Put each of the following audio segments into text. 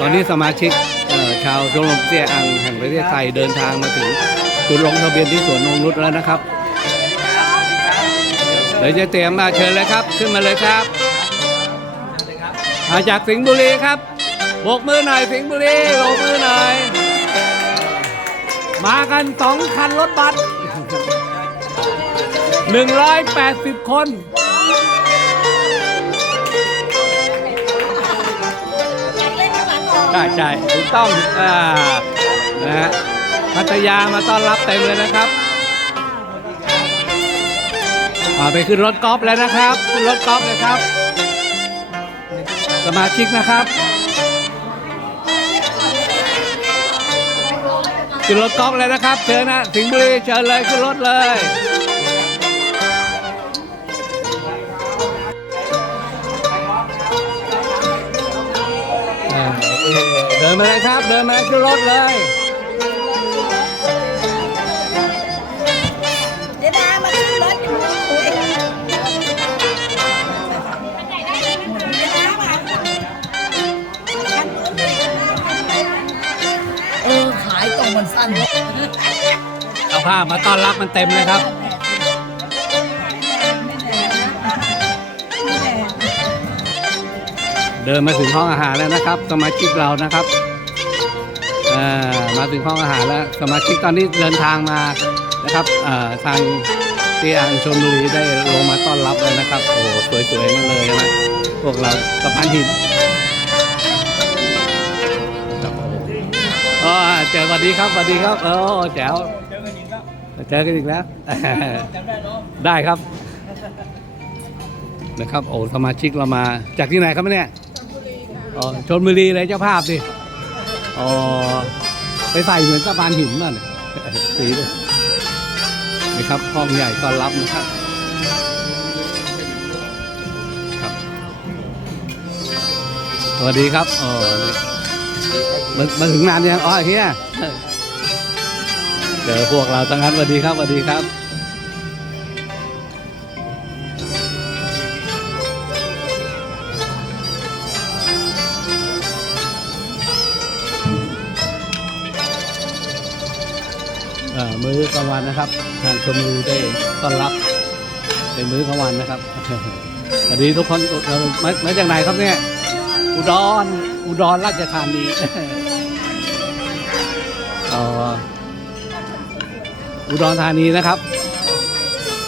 ตอนนี้สมาชิกชาวชมรมเตี้ยอังแห่งประเทศไทยเดินทางมาถึงจุดลงทะเบียนที่สวนนงนุชแล้วนะครับเดี๋ยวจะเตรียมมาเชิญเลยครับ ขึ้นมาเลยครับมาจากสิงห์บุรีครับโบกมือหน่อยสิงห์บุรีโบกมือหน่อยมากันสองคันรถบัสหนึ่งร้อยแปดสิบคน ใช่ใช่ถูกต้องอ่านะฮะพัทยามาต้อนรับเต็มเลยนะครับอ่าไปขึ้นรถกอล์ฟแล้วนะครับขึ้นรถกอล์ฟเลยครับ สมาชิกนะครับขึ้นรถกอล์ฟเลยนะครับเชิญนะสิงห์บุรีเชิญเลยขึ้นรถเลย ดินมาเลยครับ เดินมาขึ้นรถเลยเดี๋ยวนะมาขึ้นรถอยู่คุยเออขายตรงมันสั้น เอาผ้ามาต้อนรับมันเต็มเลยครับ เดินมาถึงห้องอาหารแล้วนะครับสมาชิกเรานะครับมาถึงห้องอาหารแล้วสมาชิกตอนนี้เดินทางมานะครับเอ่อทางเตียงชนบุรีได้ลงมาต้อนรับแล้วนะครับโอ้สวยๆนั่นเลยนะพวกเราสะพานหินอ๋อเจอสวัสดีครับสวัสดีครับโอ้แจ๋วเจอกันอีกแล้วได้ครับนะครับโอ้สมาชิกเรามาจากที่ไหนครับเนี่ย อ๋อชนบุรีเลยเจ้าภาพดิอ๋อไปใส่เหมือนสะพานหินมาเนี่ยสีเลยนี่ครับห้องใหญ่ต้อนรับนะครับครับสวัสดีครับอ๋อนี่มามาถึงนานยังอ๋อเฮียเจอพวกเราตั้งนั้นสวัสดีครับสวัสดีครับ มื้อกลางวันนะครับ ทางชมรีได้ต้อนรับเป็นมื้อกลางวันนะครับสวัสดีทุกคนมามาจากไหนครับเนี่ยอุดรอุดรราชธานีอ่ออุดรธานีนะครับ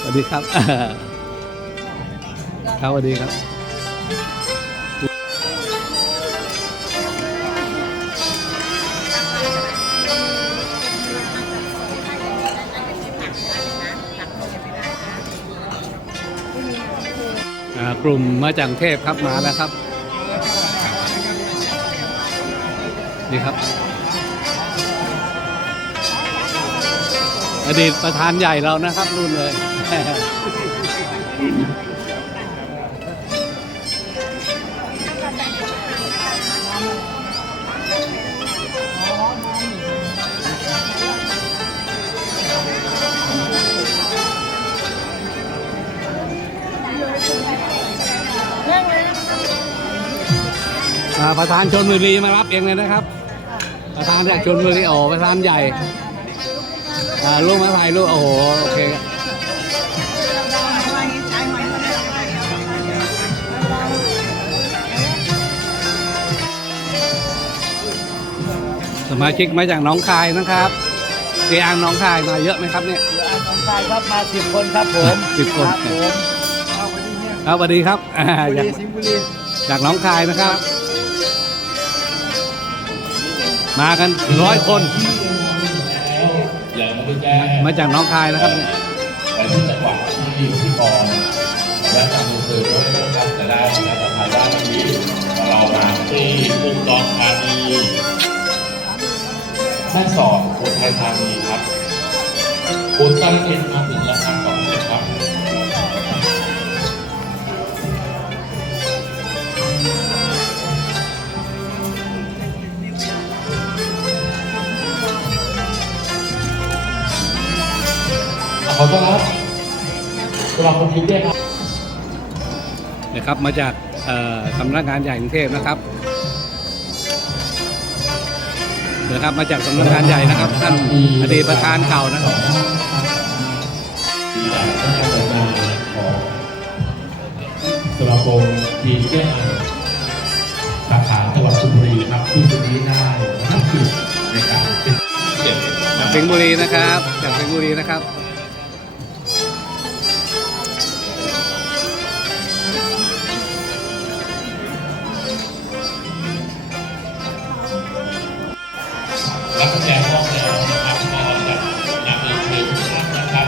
สวัสดีครับ ครับสวัสดีครับ กลุ่มมาจากเทพครับมาแล้วครับ นี่ครับ อดีตประธานใหญ่เรานะครับรุ่นเลย ประธานชนบุรีมารับเองเลยนะครับ ประธานจากชนบุรีโอ้ประธานใหญ่อ่าลูกมาถ่ายลูกโอ้โหโอเคสมาชิกมาจากหน้องคายนะครับเตียงหน้องคายมาเยอะไหมครับเนี่ยของกายครับมาสิบคนครับผมสิบคนครับผมเอาไปที่เนี่ยครับสวัสดีครับอ่าบุจากรีสิงห์บุรีจากหน้องคายนะครับ มากันร้อยคน มาจากน้องคายนะครับเนี่ยไปที่จังหวัดที่อยู่ที่กองและทางอำเภอด้วยนะครับจะได้นะครับทางด้านนี้เรามาที่อุดรธานีแม่สอดอุทัยธานีครับคุณตั้งเองมาถึงแล้วครับ อต้อนรับสำหรับคนพิมพ์ด้วยครับนะครับมาจากเอ่อสำนักงานใหญ่กรุงเทพนะครับนะครับมาจากสำนักงานใหญ่นะครับท่านอดีตประธานเก่านะครับจากคณะทำงานของสมาคมทีมเล่นสาขาจังหวัดชลบุรีครับที่ตรงนี้ได้รับผิดในการเป็นเก็บจากสิงห์บุรีนะครับจากสิงห์บุรีนะครับ รับแจกห้องแล้วนะครับก็จะนำเรียนทุกท่านนะครับ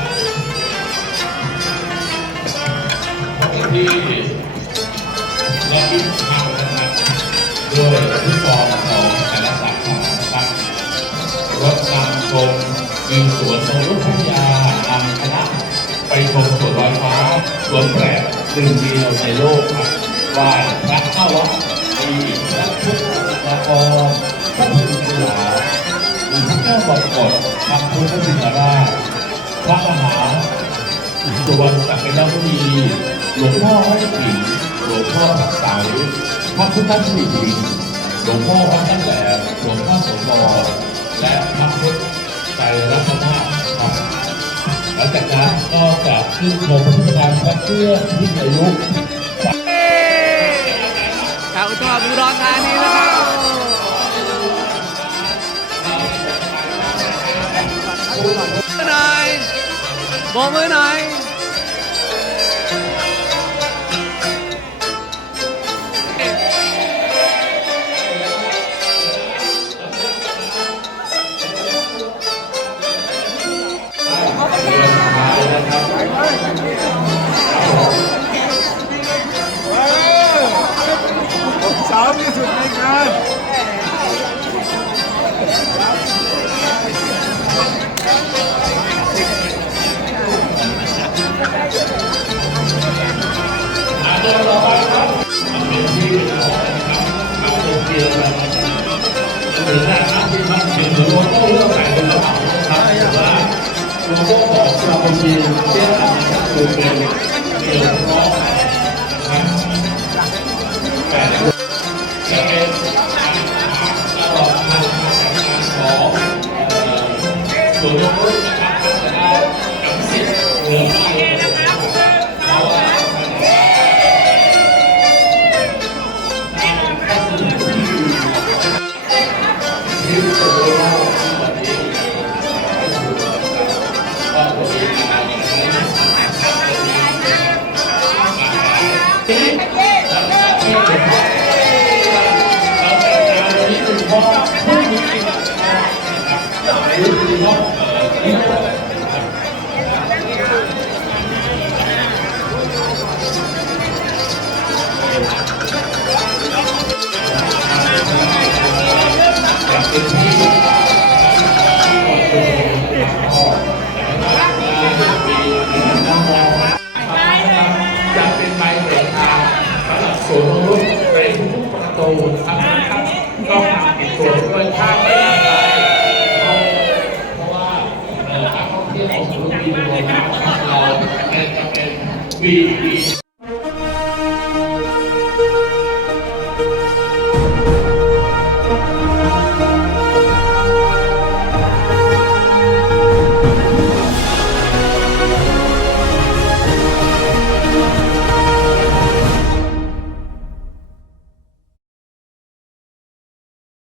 ที่เราพิจารณาด้วยผู้กองของแต่ละสาขานะครับรถนำชมวิวสวนตรงรุ่พัทยานำคณะไปชมสวนลอยฟ้าสวนแปลกหนึ่งเดียวในโลกครับไหว้พระเข้าวัดมีพระพุทธละครพระพุทธศิลา หรือพระเจ้าบรกฎทำพุทธสิงหราชพระมหาสุวรรณสักดิ์ราชดีหลวงพ่อพระสิงห์หลวงพ่อพระเสาพระพุทธสิริหลวงพ่อพระนั่นแหลมหลวงพ่อสมบรและพระพุทธไตรรัตนาครับหลังจากนั้นก็จะขึ้นชมพระพุทธการพระเครื่องที่อายุจากจังหวัดอุดรธานีนะครับ โบกมื มันเป็นหมือว่าต้องเลือกใส่เป็นกระเป๋าะครับแต่ว่าโลโก้ของสมาคมทีมเชื่อนะครับคือเป็นเกี่ยวข้องนะครับ จะเป็นใบเดินทางสำหรับสวนนกรุ่งในทุกๆประตูนะครับต้องนำติด ตัวด้วยถ้าไม่ได้เพราะว่าเอ่อนักท่องเที่ยวของสวนนกรุ่งเราเป็นเป็นวี